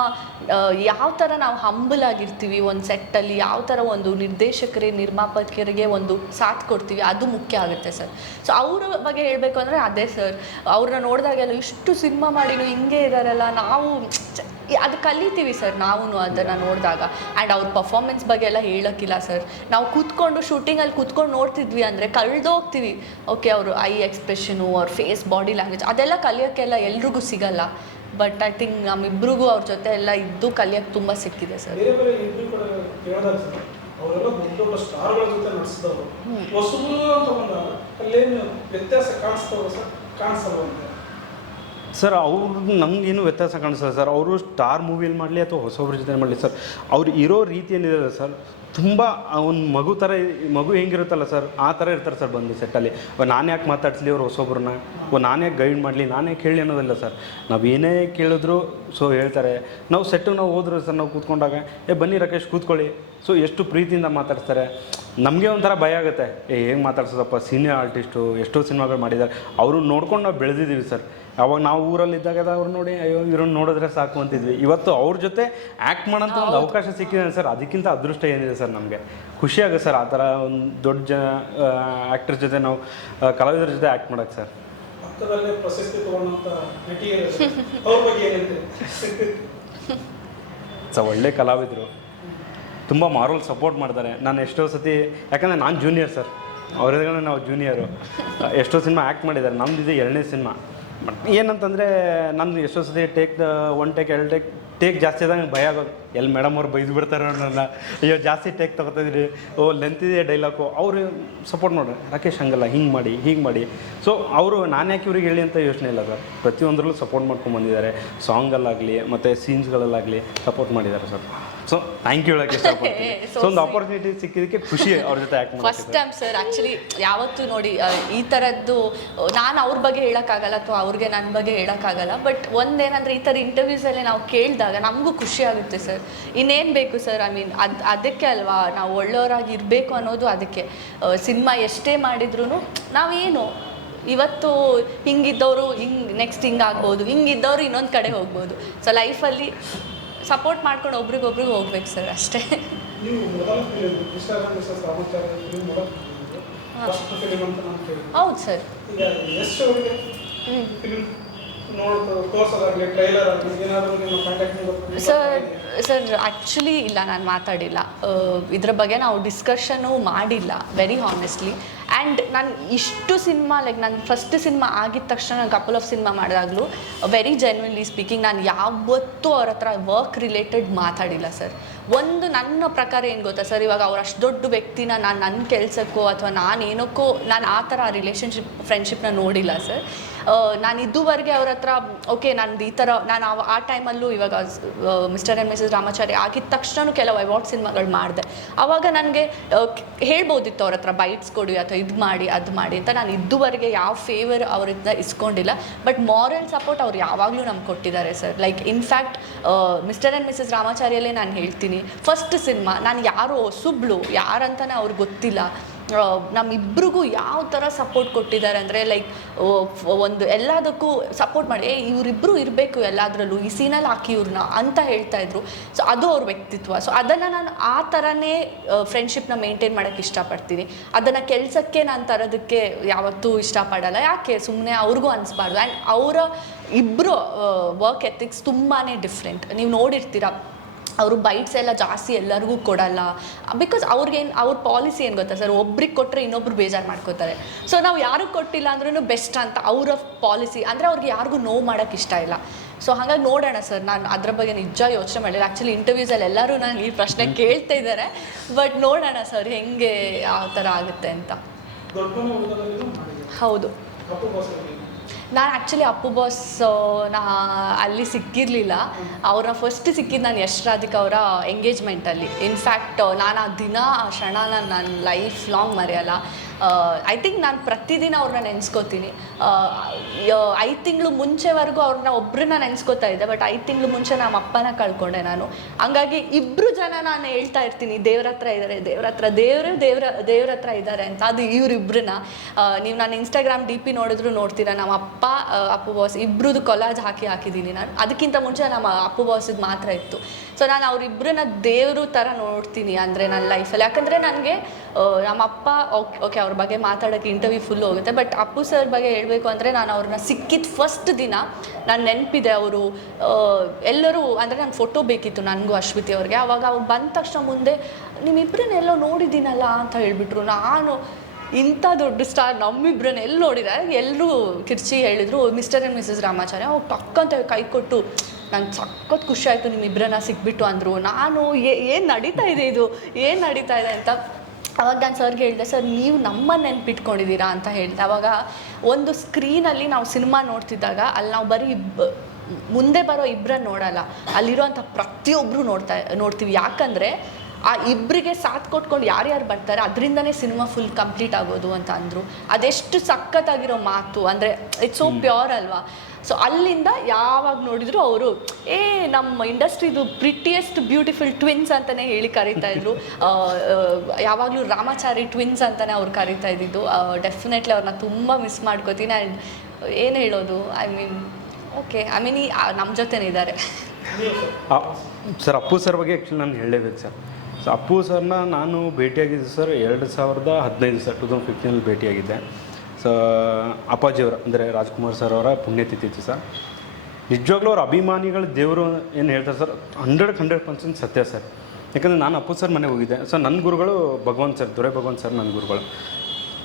ಯಾವ ಥರ ನಾವು ಹಂಬಲ್ ಆಗಿರ್ತೀವಿ ಒಂದು ಸೆಟ್ಟಲ್ಲಿ, ಯಾವ ಥರ ಒಂದು ನಿರ್ದೇಶಕರಿಗೆ ನಿರ್ಮಾಪಕರಿಗೆ ಒಂದು ಸಾಥ್ ಕೊಡ್ತೀವಿ, ಅದು ಮುಖ್ಯ ಆಗುತ್ತೆ ಸರ್. ಸೊ ಅವ್ರ ಬಗ್ಗೆ ಹೇಳಬೇಕು ಅಂದರೆ ಅದೇ ಸರ್, ಅವ್ರನ್ನ ನೋಡಿದಾಗೆಲ್ಲ ಇಷ್ಟು ಸಿನಿಮಾ ಮಾಡಿನೂ ಹಿಂಗೆ ಇದ್ದಾರಲ್ಲ, ನಾವು ಅದು ಕಲಿತೀವಿ ಸರ್ ನಾವು ಅದನ್ನು ನೋಡಿದಾಗ. ಆ್ಯಂಡ್ ಅವ್ರ ಪರ್ಫಾರ್ಮೆನ್ಸ್ ಬಗ್ಗೆ ಎಲ್ಲ ಹೇಳೋಕ್ಕಿಲ್ಲ ಸರ್. ನಾವು ಕೂತ್ಕೊಂಡು ಶೂಟಿಂಗಲ್ಲಿ ಕೂತ್ಕೊಂಡು ನೋಡ್ತಿದ್ವಿ ಅಂದರೆ ಕಳೆದೋಗ್ತೀವಿ. ಓಕೆ, ಅವರು ಐ ಎಕ್ಸ್ಪ್ರೆಷನು, ಅವ್ರ ಫೇಸ್, ಬಾಡಿ ಲ್ಯಾಂಗ್ವೇಜ್ ಅದೆಲ್ಲ ಕಲಿಯೋಕ್ಕೆಲ್ಲ ಎಲ್ರಿಗೂ ಸಿಗಲ್ಲ. ಬಟ್ ಐ ಥಿಂಕ್ ನಮ್ಮಿಬ್ರಿಗೂ ಅವ್ರ ಜೊತೆ ಎಲ್ಲ ಇದ್ದು ಕಲಿಯೋಕ್ಕೆ ತುಂಬ ಸಿಕ್ಕಿದೆ ಸರ್. ಅವರೆಲ್ಲ ದೊಡ್ಡ ದೊಡ್ಡ ಸ್ಟಾರ್ಗಳ ಜೊತೆ ನಡೆಸಿದವರು, ಹೊಸಬರು ಅಂತ ಬಂದಾಗ ಅಲ್ಲೇನು ವ್ಯತ್ಯಾಸ ಕಾಣಿಸ್ತವ ಸರ್? ಕಾಣಿಸಲ್ವ ಅಂತ ಸರ್, ಅವ್ರು ನಮಗೇನು ವ್ಯತ್ಯಾಸ ಕಾಣಿಸ್ತದೆ ಸರ್. ಅವರು ಸ್ಟಾರ್ ಮೂವಿಯಲ್ಲಿ ಮಾಡಲಿ ಅಥವಾ ಹೊಸಬ್ರ ಜೊತೆ ಮಾಡಲಿ ಸರ್, ಅವ್ರು ಇರೋ ರೀತಿ ಏನಿದೆ ಸರ್, ತುಂಬ ಒಂದು ಮಗು ಹೆಂಗಿರುತ್ತಲ್ಲ ಸರ್, ಆ ಥರ ಇರ್ತಾರೆ ಸರ್ ಬಂದು ಸೆಟ್ಟಲ್ಲಿ. ನಾನು ಯಾಕೆ ಮಾತಾಡ್ಸಲಿ ಅವ್ರು ಹೊಸೊಬ್ರನ್ನ, ನಾನು ಯಾಕೆ ಗೈಡ್ ಮಾಡಲಿ, ನಾನೇ ಕೇಳಿ ಅನ್ನೋದಿಲ್ಲ ಸರ್. ನಾವು ಏನೇ ಕೇಳಿದ್ರು ಸೊ ಹೇಳ್ತಾರೆ. ನಾವು ಸೆಟ್ಟಿಗೆ ನಾವು ಹೋದ್ರು ಸರ್, ನಾವು ಕೂತ್ಕೊಂಡಾಗ ಬನ್ನಿ ರಾಕೇಶ್ ಕೂತ್ಕೊಳ್ಳಿ, ಸೊ ಎಷ್ಟು ಪ್ರೀತಿಯಿಂದ ಮಾತಾಡ್ತಾರೆ. ನಮಗೆ ಒಂಥರ ಭಯ ಆಗುತ್ತೆ, ಹೇಗೆ ಮಾತಾಡ್ಸೋದಪ್ಪ, ಸೀನಿಯರ್ ಆರ್ಟಿಸ್ಟು ಎಷ್ಟೋ ಸಿನಿಮಾಗಳು ಮಾಡಿದ್ದಾರೆ, ಅವರು ನೋಡ್ಕೊಂಡು ನಾವು ಬೆಳೆದಿದ್ದೀವಿ ಸರ್. ಅವಾಗ ನಾವು ಊರಲ್ಲಿದ್ದಾಗ ಅವ್ರು ನೋಡಿ ಅಯ್ಯೋ ಇವ್ರನ್ನ ನೋಡಿದ್ರೆ ಸಾಕು ಅಂತಿದ್ವಿ. ಇವತ್ತು ಅವ್ರ ಜೊತೆ ಆ್ಯಕ್ಟ್ ಮಾಡೋಂಥ ಒಂದು ಅವಕಾಶ ಸಿಕ್ಕಿದೆ ಸರ್, ಅದಕ್ಕಿಂತ ಅದೃಷ್ಟ ಏನಿದೆ ಸರ್. ನಮಗೆ ಖುಷಿಯಾಗುತ್ತೆ ಸರ್ ಆ ಥರ ಒಂದು ದೊಡ್ಡ ಆ್ಯಕ್ಟರ್ ಜೊತೆ ನಾವು ಕಲಾವಿದರ ಜೊತೆ ಆ್ಯಕ್ಟ್ ಮಾಡೋಕ್ಕೆ ಸರ್. ಪಕ್ಕದಲ್ಲೇ ಪ್ರಶಸ್ತಿ ತಗೊಂಡಂಥ ನಟಿ ಅವ್ರ ಬಗ್ಗೆ ಏನಂತೀರಿ ಸರ್? ಒಳ್ಳೆ ಕಲಾವಿದರು, ತುಂಬ ಮಾರಲ್ ಸಪೋರ್ಟ್ ಮಾಡ್ತಾರೆ. ನಾನು ಎಷ್ಟೋ ಸತಿ, ಯಾಕಂದರೆ ನಾನು ಜೂನಿಯರ್ ಸರ್, ಅವ್ರದ್ದೇ ನಾವು ಜೂನಿಯರು, ಎಷ್ಟೋ ಸಿನಿಮಾ ಆ್ಯಕ್ಟ್ ಮಾಡಿದ್ದಾರೆ. ನಮ್ದು ಇದು 2ನೇ ಸಿನಿಮಾ. ಬಟ್ ಏನಂತಂದರೆ ನಂದು ಎಷ್ಟೋ ಸತಿ ಒನ್ ಟೇಕ್ 2 ಟೇಕ್ ಜಾಸ್ತಿ ಆದಾಗ ಭಯ ಆಗೋದು, ಎಲ್ಲಿ ಮೇಡಮ್ ಅವ್ರು ಬೈದು ಬಿಡ್ತಾರೆ ನನ್ನ, ಅಯ್ಯೋ ಜಾಸ್ತಿ ಟೇಕ್ ತೊಗೊತಿದ್ರಿ, ಲೆಂತ್ ಇದೆ ಡೈಲಾಗು. ಅವರು ಸಪೋರ್ಟ್ ನೋಡ್ರಿ, ರಾಕೇಶ್ ಹಂಗಲ್ಲ, ಹೀಗೆ ಮಾಡಿ. ಸೊ ಅವರು ನಾನು ಯಾಕೆ ಇವ್ರಿಗೆ ಹೇಳಿ ಅಂತ ಯೋಚನೆ ಇಲ್ಲ ಸರ್, ಪ್ರತಿಯೊಂದರಲ್ಲೂ ಸಪೋರ್ಟ್ ಮಾಡ್ಕೊಂಡ್ಬಂದಿದ್ದಾರೆ. ಸಾಂಗಲ್ಲಾಗಲಿ ಮತ್ತು ಸೀನ್ಸ್ಗಳಲ್ಲಾಗಲಿ ಸಪೋರ್ಟ್ ಮಾಡಿದ್ದಾರೆ ಸರ್. ಸೊ ಥ್ಯಾಂಕ್ ಯು ಹೇಳೋಕ್ಕೆ ಇಷ್ಟಪಡ್ತೀನಿ. ಸೊ ಒಂದು ಆಪರ್ಚುನಿಟಿ ಸಿಕ್ಕಿದ್ದಕ್ಕೆ ಖುಷಿ ಅವ್ರ ಜೊತೆ ಆ್ಯಕ್ಟ್ ಮಾಡಿ. ಫಸ್ಟ್ ಟೈಮ್ ಸರ್ ಆ್ಯಕ್ಚುಲಿ ಯಾವತ್ತೂ ನೋಡಿ ಈ ಥರದ್ದು ನಾನು ಅವ್ರ ಬಗ್ಗೆ ಹೇಳೋಕ್ಕಾಗಲ್ಲ ಅಥವಾ ಅವ್ರಿಗೆ ನನ್ನ ಬಗ್ಗೆ ಹೇಳೋಕ್ಕಾಗಲ್ಲ. ಬಟ್ ಒಂದೇನಂದರೆ ಈ ಥರ ಇಂಟರ್ವ್ಯೂಸಲ್ಲಿ ನಾವು ಕೇಳಿದಾಗ ನಮಗೂ ಖುಷಿ ಆಗುತ್ತೆ ಸರ್. ಇನ್ನೇನು ಬೇಕು ಸರ್, ಐ ಮೀನ್ ಅದಕ್ಕೆ ಅಲ್ವಾ ನಾವು ಒಳ್ಳೆಯವರಾಗಿ ಇರಬೇಕು ಅನ್ನೋದು. ಅದಕ್ಕೆ ಸಿನಿಮಾ ಎಷ್ಟೇ ಮಾಡಿದ್ರೂ ನಾವೇನು ಇವತ್ತು ಹಿಂಗಿದ್ದವರು ನೆಕ್ಸ್ಟ್ ಹಿಂಗಾಗ್ಬೋದು, ಹಿಂಗಿದ್ದವರು ಇನ್ನೊಂದು ಕಡೆ ಹೋಗ್ಬೋದು. ಸೊ ಲೈಫಲ್ಲಿ ಸಪೋರ್ಟ್ ಮಾಡ್ಕೊಂಡು ಒಬ್ರಿಗೊಬ್ರಿಗೆ ಹೋಗ್ಬೇಕು ಸರ್, ಅಷ್ಟೇ. ಹೌದು ಸರ್. ಸರ್ ಆ್ಯಕ್ಚುಲಿ ಇಲ್ಲ, ನಾನು ಮಾತಾಡಿಲ್ಲ ಇದ್ರ ಬಗ್ಗೆ, ನಾವು ಡಿಸ್ಕಷನು ಮಾಡಿಲ್ಲ ವೆರಿ ಹಾನೆಸ್ಟ್ಲಿ. ಆ್ಯಂಡ್ ನಾನು ಇಷ್ಟು ಸಿನಿಮಾ ನನ್ನ ಫಸ್ಟ್ ಸಿನಿಮಾ ಆಗಿದ ತಕ್ಷಣ ನಾನು ಕಪಲ್ ಆಫ್ ಸಿನಿಮಾ ಮಾಡಿದಾಗಲೂ ವೆರಿ ಜೆನ್ಯೂನ್ಲಿ ಸ್ಪೀಕಿಂಗ್ ನಾನು ಯಾವತ್ತೂ ಅವ್ರ ಹತ್ರ ವರ್ಕ್ ರಿಲೇಟೆಡ್ ಮಾತಾಡಿಲ್ಲ ಸರ್. ಒಂದು ನನ್ನ ಪ್ರಕಾರ ಏನು ಗೊತ್ತಾ ಸರ್, ಇವಾಗ ಅವ್ರು ಅಷ್ಟು ದೊಡ್ಡ ವ್ಯಕ್ತಿನ ನಾನು ನನ್ನ ಕೆಲಸಕ್ಕೋ ಅಥವಾ ನಾನೇನಕ್ಕೋ ನಾನು ಆ ಥರ ಫ್ರೆಂಡ್ಶಿಪ್ನ ನೋಡಿಲ್ಲ ಸರ್. ನಾನು ಇದುವರೆಗೆ ಅವ್ರ ಹತ್ರ ಓಕೆ ನಂದು ಈ ಥರ ನಾನು ಆ ಟೈಮಲ್ಲೂ ಇವಾಗ ಮಿಸ್ಟರ್ ಆ್ಯಂಡ್ ಮಿಸಸ್ ರಾಮಾಚಾರಿ ಆಗಿದ ತಕ್ಷಣ ಕೆಲವು ಅವಾರ್ಡ್ ಸಿನಿಮಾಗಳು ಮಾಡಿದೆ. ಆವಾಗ ನನಗೆ ಹೇಳ್ಬೋದಿತ್ತು ಅವ್ರ ಹತ್ರ ಬೈಟ್ಸ್ ಕೊಡಿ ಅಥವಾ ಇದು ಮಾಡಿ ಅದು ಮಾಡಿ ಅಂತ. ನಾನು ಇದುವರೆಗೆ ಯಾವ ಫೇವರ್ ಅವರಿಂದ ಇಸ್ಕೊಂಡಿಲ್ಲ. ಬಟ್ ಮಾರಲ್ ಸಪೋರ್ಟ್ ಅವ್ರು ಯಾವಾಗಲೂ ನಮ್ಗೆ ಕೊಟ್ಟಿದ್ದಾರೆ sir. Like in fact mister and missus ರಾಮಾಚಾರಿಯಲ್ಲೇ ನಾನು ಹೇಳ್ತೀನಿ, ಫಸ್ಟ್ ಸಿನಿಮಾ ನಾನು ಯಾರೋ ಹೊಸಬ್ಳು ಯಾರಂತಾನೆ ಅವ್ರಿಗೆ ಗೊತ್ತಿಲ್ಲ, ನಮ್ಮಿಬ್ರಿಗೂ ಯಾವ ಥರ ಸಪೋರ್ಟ್ ಕೊಟ್ಟಿದ್ದಾರೆ ಅಂದರೆ ಲೈಕ್ ಒಂದು ಎಲ್ಲದಕ್ಕೂ ಸಪೋರ್ಟ್ ಮಾಡಿ ಇವರಿಬ್ಬರು ಇರಬೇಕು ಎಲ್ಲದರಲ್ಲೂ ಈ ಸೀನಲ್ಲಿ ಹಾಕಿ ಇವ್ರನ್ನ ಅಂತ ಹೇಳ್ತಾಯಿದ್ರು. ಸೊ ಅದು ಅವ್ರ ವ್ಯಕ್ತಿತ್ವ. ಸೊ ಅದನ್ನು ನಾನು ಆ ಥರನೇ ಫ್ರೆಂಡ್ಶಿಪ್ನ ಮೇಂಟೈನ್ ಮಾಡೋಕ್ಕೆ ಇಷ್ಟಪಡ್ತೀನಿ. ಅದನ್ನು ಕೆಲಸಕ್ಕೆ ನಾನು ತರೋದಕ್ಕೆ ಯಾವತ್ತೂ ಇಷ್ಟಪಡಲ್ಲ. ಯಾಕೆ ಸುಮ್ಮನೆ ಅವ್ರಿಗೂ ಅನಿಸ್ಬಾರ್ದು. ಆ್ಯಂಡ್ ಅವರ ಇಬ್ಬರು ವರ್ಕ್ ಎಥಿಕ್ಸ್ ತುಂಬಾ ಡಿಫ್ರೆಂಟ್. ನೀವು ನೋಡಿರ್ತೀರ, ಅವರು ಬೈಟ್ಸ್ ಎಲ್ಲ ಜಾಸ್ತಿ ಎಲ್ಲರಿಗೂ ಕೊಡಲ್ಲ. ಬಿಕಾಸ್ ಅವ್ರ ಪಾಲಿಸಿ ಏನು ಗೊತ್ತಾ ಸರ್, ಒಬ್ರಿಗೆ ಕೊಟ್ಟರೆ ಇನ್ನೊಬ್ರು ಬೇಜಾರು ಮಾಡ್ಕೋತಾರೆ. ಸೊ ನಾವು ಯಾರಿಗೆ ಕೊಟ್ಟಿಲ್ಲ ಅಂದ್ರೂ ಬೆಸ್ಟ್ ಅಂತ ಅವರ ಪಾಲಿಸಿ. ಅಂದರೆ ಅವ್ರಿಗೆ ಯಾರಿಗೂ ನೋವು ಮಾಡೋಕ್ಕೆ ಇಷ್ಟ ಇಲ್ಲ. ಸೊ ಹಾಗಾಗಿ ನೋಡೋಣ ಸರ್, ನಾನು ಅದ್ರ ಬಗ್ಗೆ ನಿಜ ಯೋಚನೆ ಮಾಡಿಲ್ಲ. ಆ್ಯಕ್ಚುಲಿ ಇಂಟರ್ವ್ಯೂಸಲ್ಲಿ ಎಲ್ಲರೂ ನನಗೆ ಈ ಪ್ರಶ್ನೆ ಕೇಳ್ತಾ ಇದ್ದಾರೆ. ಬಟ್ ನೋಡೋಣ ಸರ್ ಹೆಂಗೆ ಯಾವ ಥರ ಆಗುತ್ತೆ ಅಂತ. ಹೌದು, ನಾನು ಆ್ಯಕ್ಚುಲಿ ಅಪ್ಪು ಬಾಸ್ ಅಲ್ಲಿ ಸಿಕ್ಕಿರಲಿಲ್ಲ. ಅವ್ರನ್ನ ಫಸ್ಟ್ ಸಿಕ್ಕಿದ್ದು ನಾನು ಯಶ್ ರಾಧಿಕಾ ಅವರ ಎಂಗೇಜ್ಮೆಂಟಲ್ಲಿ. ಇನ್ಫ್ಯಾಕ್ಟ್ ನಾನು ಆ ದಿನ ಆ ಕ್ಷಣನ ನನ್ನ ಲೈಫ್ ಲಾಂಗ್ ಮರೆಯಲ್ಲ. ಐ ಥಿಂಕ್ ನಾನು ಪ್ರತಿದಿನ ಅವ್ರನ್ನ ನೆನೆಸ್ಕೋತೀನಿ. 5 ತಿಂಗಳು ಮುಂಚೆವರೆಗೂ ಅವ್ರನ್ನ ಒಬ್ಬರನ್ನ ನೆನೆಸ್ಕೋತಾ ಇದ್ದೆ. ಬಟ್ 5 ತಿಂಗಳು ಮುಂಚೆ ನಮ್ಮ ಅಪ್ಪನ ಕಳ್ಕೊಂಡೆ ನಾನು. ಹಂಗಾಗಿ ಇಬ್ಬರು ಜನ ನಾನು ಹೇಳ್ತಾ ಇರ್ತೀನಿ, ದೇವ್ರ ಹತ್ರ ಇದ್ದಾರೆ, ದೇವ್ರ ಹತ್ರ ಇದ್ದಾರೆ ಅಂತ. ಅದು ಇವರಿಬ್ಬರನ್ನ ನೀವು ನಾನು ಇನ್ಸ್ಟಾಗ್ರಾಮ್ DP ನೋಡಿದ್ರು ನೋಡ್ತೀರಾ. ನಮ್ಮ ಅಪ್ಪ ಅಪ್ಪು ಬಾಸ್ ಇಬ್ಬರದ್ದು ಕೊಲಾಜ್ ಹಾಕಿದ್ದೀನಿ ನಾನು. ಅದಕ್ಕಿಂತ ಮುಂಚೆ ನಮ್ಮ ಅಪ್ಪು ಬಾಸಿದ್ದು ಮಾತ್ರ ಇತ್ತು. ಸೊ ನಾನು ಅವರಿಬ್ಬರನ್ನ ದೇವರು ಥರ ನೋಡ್ತೀನಿ ಅಂದರೆ ನನ್ನ ಲೈಫಲ್ಲಿ. ಯಾಕಂದರೆ ನನಗೆ ನಮ್ಮಪ್ಪ ಓಕೆ ಅವ್ರ ಬಗ್ಗೆ ಮಾತಾಡೋಕ್ಕೆ ಇಂಟರ್ವ್ಯೂ ಫುಲ್ ಹೋಗುತ್ತೆ. ಬಟ್ ಅಪ್ಪು ಸರ್ ಬಗ್ಗೆ ಹೇಳಬೇಕು ಅಂದರೆ ನಾನು ಅವ್ರನ್ನ ಸಿಕ್ಕಿದ ಫಸ್ಟ್ ದಿನ ನಾನು ನೆನಪಿದೆ. ಅವರು ಎಲ್ಲರೂ ಅಂದರೆ ನನ್ನ ಫೋಟೋ ಬೇಕಿತ್ತು ನನಗೂ ಅಶ್ವಿತಿ ಅವ್ರಿಗೆ. ಆವಾಗ ಅವ್ರು ಬಂದ ತಕ್ಷಣ ಮುಂದೆ ನಿಮ್ಮಿಬ್ಬರನ್ನೆಲ್ಲೋ ನೋಡಿದ್ದೀನಲ್ಲ ಅಂತ ಹೇಳಿಬಿಟ್ರು. ನಾನು ಇಂಥ ದೊಡ್ಡ ಸ್ಟಾರ್ ನಮ್ಮಿಬ್ಬರನ್ನ ಎಲ್ಲಿ ನೋಡಿದ್ದಾರೆ, ಎಲ್ಲರೂ ಕಿರ್ಚಿ ಹೇಳಿದರು ಮಿಸ್ಟರ್ ಆ್ಯಂಡ್ ಮಿಸಸ್ ರಾಮಾಚಾರ್ಯ. ಅವ್ರು ಟಕ್ಕಂತ ಕೈ ಕೊಟ್ಟು ನಂಗೆ ಸಖತ್ ಖುಷಿ ಆಯಿತು ನಿಮ್ಮಿಬ್ಬರನ್ನ ಸಿಕ್ಬಿಟ್ಟು ಅಂದರು. ನಾನು ಏನು ನಡೀತಾ ಇದೆ ಅಂತ ಅವಾಗ ನಾನು ಸರ್ಗೆ ಹೇಳಿದೆ, ಸರ್ ನೀವು ನಮ್ಮನ್ನು ನೆನ್ಪಿಟ್ಕೊಂಡಿದ್ದೀರಾ ಅಂತ ಹೇಳಿದೆ. ಆವಾಗ ಒಂದು ಸ್ಕ್ರೀನಲ್ಲಿ ನಾವು ಸಿನಿಮಾ ನೋಡ್ತಿದ್ದಾಗ ಅಲ್ಲಿ ನಾವು ಬರೀ ಮುಂದೆ ಬರೋ ಇಬ್ಬರನ್ನ ನೋಡಲ್ಲ, ಅಲ್ಲಿರೋಂಥ ಪ್ರತಿಯೊಬ್ಬರು ನೋಡ್ತೀವಿ. ಯಾಕಂದರೆ ಆ ಇಬ್ಬರಿಗೆ ಸಾಥ್ ಕೊಟ್ಕೊಂಡು ಯಾರ್ಯಾರು ಬರ್ತಾರೆ ಅದರಿಂದನೇ ಸಿನಿಮಾ ಫುಲ್ ಕಂಪ್ಲೀಟ್ ಆಗೋದು ಅಂತ ಅಂದರು. ಅದೆಷ್ಟು ಸಖತ್ತಾಗಿರೋ ಮಾತು ಅಂದರೆ ಇಟ್ಸ್ ಸೋ ಪ್ಯೂರ್ ಅಲ್ವಾ. ಸೊ ಅಲ್ಲಿಂದ ಯಾವಾಗ ನೋಡಿದ್ರು ಅವರು ನಮ್ಮ ಇಂಡಸ್ಟ್ರಿದು ಪ್ರಿಟಿಯೆಸ್ಟ್ ಬ್ಯೂಟಿಫುಲ್ ಟ್ವಿನ್ಸ್ ಅಂತಲೇ ಹೇಳಿ ಕರೀತಾಯಿದ್ರು. ಯಾವಾಗಲೂ ರಾಮಾಚಾರಿ ಟ್ವಿನ್ಸ್ ಅಂತಲೇ ಅವ್ರು ಕರೀತಾ ಇದ್ದಿದ್ದು. ಡೆಫಿನೆಟ್ಲಿ ಅವ್ರನ್ನ ತುಂಬ ಮಿಸ್ ಮಾಡ್ಕೋತೀನಿ. ಆ್ಯಂಡ್ ಏನು ಹೇಳೋದು, ಓಕೆ ನಮ್ಮ ಜೊತೆನೇ ಇದ್ದಾರೆ ಸರ್. ಅಪ್ಪು ಸರ್ ಬಗ್ಗೆ ಆ್ಯಕ್ಚುಲಿ ನಾನು ಹೇಳಲೇಬೇಕು ಸರ್. ಸೊ ಅಪ್ಪು ಸರ್ನ ನಾನು ಭೇಟಿಯಾಗಿದ್ದೆ ಸರ್ 2015 ಸರ್, 2015 ಭೇಟಿಯಾಗಿದ್ದೆ. ಸೊ ಅಪ್ಪಾಜಿಯವರು ಅಂದರೆ ರಾಜ್ಕುಮಾರ್ ಸರ್ ಅವರ ಪುಣ್ಯತಿಥಿ ಇತ್ತು ಸರ್. ನಿಜವಾಗ್ಲೂ ಅವ್ರ ಅಭಿಮಾನಿಗಳು ದೇವರು ಏನು ಹೇಳ್ತಾರೆ ಸರ್, 100% ಸತ್ಯ ಸರ್. ಯಾಕಂದರೆ ನಾನು ಅಪ್ಪು ಸರ್ ಮನೆಗೆ ಹೋಗಿದ್ದೆ. ಸೊ ನನ್ನ ಗುರುಗಳು ಭಗವಂತ ಸರ್, ದೊರೆ ಭಗವಂತ ಸರ್ ನನ್ನ ಗುರುಗಳು.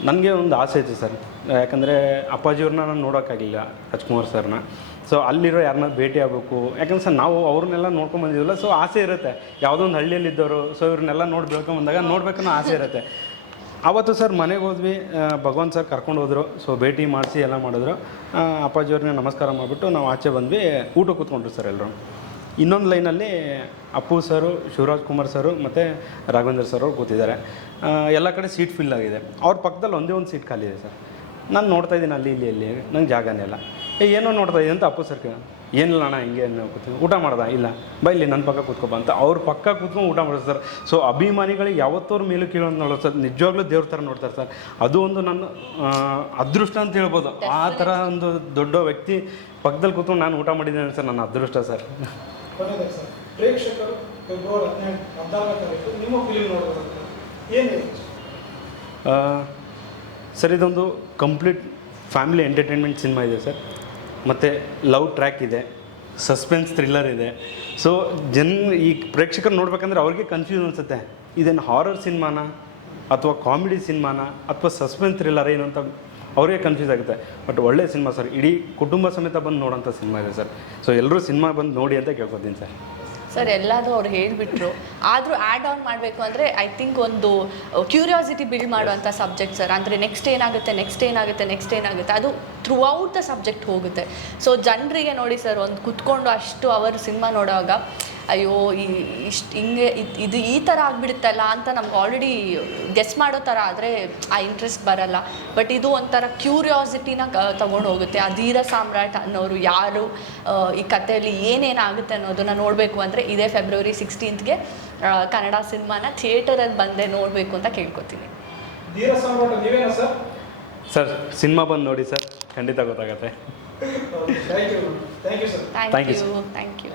ನನಗೆ ಒಂದು ಆಸೆ ಇತ್ತು ಸರ್, ಯಾಕಂದರೆ ಅಪ್ಪಾಜಿಯವ್ರನ್ನ ನಾನು ನೋಡೋಕ್ಕಾಗಲಿಲ್ಲ, ರಾಜ್ಕುಮಾರ್ ಸರ್ನ. ಸೊ ಅಲ್ಲಿರೋ ಯಾರನ್ನ ಭೇಟಿ ಆಗಬೇಕು, ಯಾಕಂದ್ರೆ ಸರ್ ನಾವು ಅವ್ರನ್ನೆಲ್ಲ ನೋಡ್ಕೊಂಬಂದಿದ್ವಲ್ಲ. ಸೊ ಆಸೆ ಇರುತ್ತೆ, ಯಾವುದೋ ಒಂದು ಹಳ್ಳಿಯಲ್ಲಿದ್ದವರು. ಸೊ ಇವ್ರನ್ನೆಲ್ಲ ನೋಡಿ ಬೆಳ್ಕೊಂಬಂದಾಗ ನೋಡ್ಬೇಕನ್ನೋ ಆಸೆ ಇರುತ್ತೆ. ಆವತ್ತು ಸರ್ ಮನೆಗೆ ಹೋದ್ವಿ, ಭಗವಂತ ಸರ್ ಕರ್ಕೊಂಡು ಹೋದರು. ಸೊ ಭೇಟಿ ಮಾಡಿಸಿ ಎಲ್ಲ ಮಾಡಿದ್ರು. ಅಪ್ಪಾಜಿಯವ್ರನ್ನ ನಮಸ್ಕಾರ ಮಾಡಿಬಿಟ್ಟು ನಾವು ಆಚೆ ಬಂದ್ವಿ. ಊಟ ಕೂತ್ಕೊಂಡ್ರು ಸರ್ ಎಲ್ಲರೂ. ಇನ್ನೊಂದು ಲೈನಲ್ಲಿ ಅಪ್ಪು ಸರು, ಶಿವರಾಜ್ ಕುಮಾರ್ ಸರು ಮತ್ತು ರಾಘವೇಂದ್ರ ಸರ್ ಅವ್ರು ಕೂತಿದ್ದಾರೆ. ಎಲ್ಲ ಕಡೆ ಸೀಟ್ ಫಿಲ್ ಆಗಿದೆ. ಅವ್ರ ಪಕ್ಕದಲ್ಲಿ ಒಂದೇ ಒಂದು ಸೀಟ್ ಖಾಲಿ ಇದೆ ಸರ್. ನಾನು ನೋಡ್ತಾಯಿದ್ದೀನಿ ಅಲ್ಲಿ ನಂಗೆ ಜಾಗನೇ ಇಲ್ಲ. ಏನೋ ನೋಡ್ತಾಯಿದ್ದೆ ಅಂತ ಅಪ್ಪು ಸರ್ ಏನಿಲ್ಲ ಅಣ್ಣ ಹಿಂಗೆ ಕೂತ್ಕೊಂಡು ಊಟ ಮಾಡ್ದ, ಇಲ್ಲ ಬಾ ಇಲ್ಲಿ ನನ್ನ ಪಕ್ಕ ಕೂತ್ಕೊಬ ಅಂತ ಅವ್ರ ಪಕ್ಕ ಕೂತ್ಕೊಂಡು ಊಟ ಮಾಡೋದು ಸರ್. ಸೊ ಅಭಿಮಾನಿಗಳಿಗೆ ಯಾವತ್ತವ್ರ ಮೇಲೂ ಕೀಳೋದು ನೋಡೋದು ಸರ್, ನಿಜವಾಗ್ಲೂ ದೇವ್ರ ಥರ ನೋಡ್ತಾರೆ ಸರ್. ಅದು ಒಂದು ನನ್ನ ಅದೃಷ್ಟ ಅಂತ ಹೇಳ್ಬೋದು. ಆ ಥರ ಒಂದು ದೊಡ್ಡ ವ್ಯಕ್ತಿ ಪಕ್ಕದಲ್ಲಿ ಕೂತ್ಕೊಂಡು ನಾನು ಊಟ ಮಾಡಿದ್ದೇನೆ ಸರ್, ನನ್ನ ಅದೃಷ್ಟ ಸರ್. ಪ್ರೇಕ್ಷಕರು ಫೆಬ್ರವರಿ 14 ನಿಮ್ಮ ಫಿಲ್ಮ್ ನೋಡೋದು ಏನು ಸರ್? ಇದೊಂದು ಕಂಪ್ಲೀಟ್ ಫ್ಯಾಮಿಲಿ ಎಂಟರ್ಟೈನ್ಮೆಂಟ್ ಸಿನಿಮಾ ಇದೆ ಸರ್. ಮತ್ತು ಲವ್ ಟ್ರ್ಯಾಕ್ ಇದೆ, ಸಸ್ಪೆನ್ಸ್ ಥ್ರಿಲ್ಲರ್ ಇದೆ. ಸೊ ಈ ಪ್ರೇಕ್ಷಕರು ನೋಡ್ಬೇಕಂದ್ರೆ ಅವ್ರಿಗೆ ಕನ್ಫ್ಯೂಸ್ ಅನಿಸುತ್ತೆ, ಇದೇನು ಹಾರರ್ ಸಿನಿಮಾನ ಅಥವಾ ಕಾಮಿಡಿ ಸಿನಿಮಾನ ಅಥವಾ ಸಸ್ಪೆನ್ಸ್ ಥ್ರಿಲ್ಲರ್ ಏನು ಅಂತ ಅವ್ರಿಗೆ ಕನ್ಫ್ಯೂಸ್ ಆಗುತ್ತೆ. ಬಟ್ ಒಳ್ಳೆ ಸಿನಿಮಾ ಸರ್, ಇಡೀ ಕುಟುಂಬ ಸಮೇತ ಬಂದು ನೋಡೋಂಥ ಸಿನಿಮಾ ಇದೆ ಸರ್. ಸೊ ಎಲ್ಲರೂ ಸಿನಿಮಾ ಬಂದು ನೋಡಿ ಅಂತ ಕೇಳ್ಕೊತೀನಿ ಸರ್. ಸರ್ ಎಲ್ಲಾದರೂ ಅವ್ರು ಹೇಳಿಬಿಟ್ರು, ಆದರೂ ಆ್ಯಡ್ ಆನ್ ಮಾಡಬೇಕು ಅಂದರೆ ಐ ಥಿಂಕ್ ಒಂದು ಕ್ಯೂರಿಯಾಸಿಟಿ ಬಿಲ್ಡ್ ಮಾಡುವಂಥ ಸಬ್ಜೆಕ್ಟ್ ಸರ್. ಅಂದರೆ ನೆಕ್ಸ್ಟ್ ಏನಾಗುತ್ತೆ ಅದು ಥ್ರೂ ಔಟ್ ದ ಸಬ್ಜೆಕ್ಟ್ ಹೋಗುತ್ತೆ. ಸೊ ಜನರಿಗೆ ನೋಡಿ ಸರ್, ಒಂದು ಕುತ್ಕೊಂಡು ಅಷ್ಟು ಅವರು ಸಿನಿಮಾ ನೋಡುವಾಗ ಅಯ್ಯೋ ಇಷ್ಟು ಹಿಂಗೆ ಇದು ಈ ಥರ ಆಗಿಬಿಡುತ್ತಲ್ಲ ಅಂತ ನಮ್ಗೆ ಆಲ್ರೆಡಿ ಗೆಸ್ ಮಾಡೋ ಥರ ಆದರೆ ಆ ಇಂಟ್ರೆಸ್ಟ್ ಬರಲ್ಲ. ಬಟ್ ಇದು ಒಂಥರ ಕ್ಯೂರಿಯಾಸಿಟಿನ ತೊಗೊಂಡು ಹೋಗುತ್ತೆ. ಆ ಧೀರ ಸಾಮ್ರಾಟ್ ಅನ್ನೋರು ಯಾರು, ಈ ಕಥೆಯಲ್ಲಿ ಏನೇನಾಗುತ್ತೆ ಅನ್ನೋದನ್ನು ನೋಡಬೇಕು ಅಂದರೆ ಇದೇ ಫೆಬ್ರವರಿ 16ಗೆ ಕನ್ನಡ ಸಿನಿಮಾನ ಥಿಯೇಟರಲ್ಲಿ ಬಂದೇ ನೋಡಬೇಕು ಅಂತ ಕೇಳ್ಕೊತೀನಿ. ಧೀರ ಸಾಮ್ರಾಟ ನೀವೇನಾ ಸರ್? ಸರ್ ಸಿನಿಮಾ ಬಂದು ನೋಡಿ ಸರ್, ಖಂಡಿತ ಗೊತ್ತಾಗತ್ತೆ. Thank you sir. Thank you, thank you.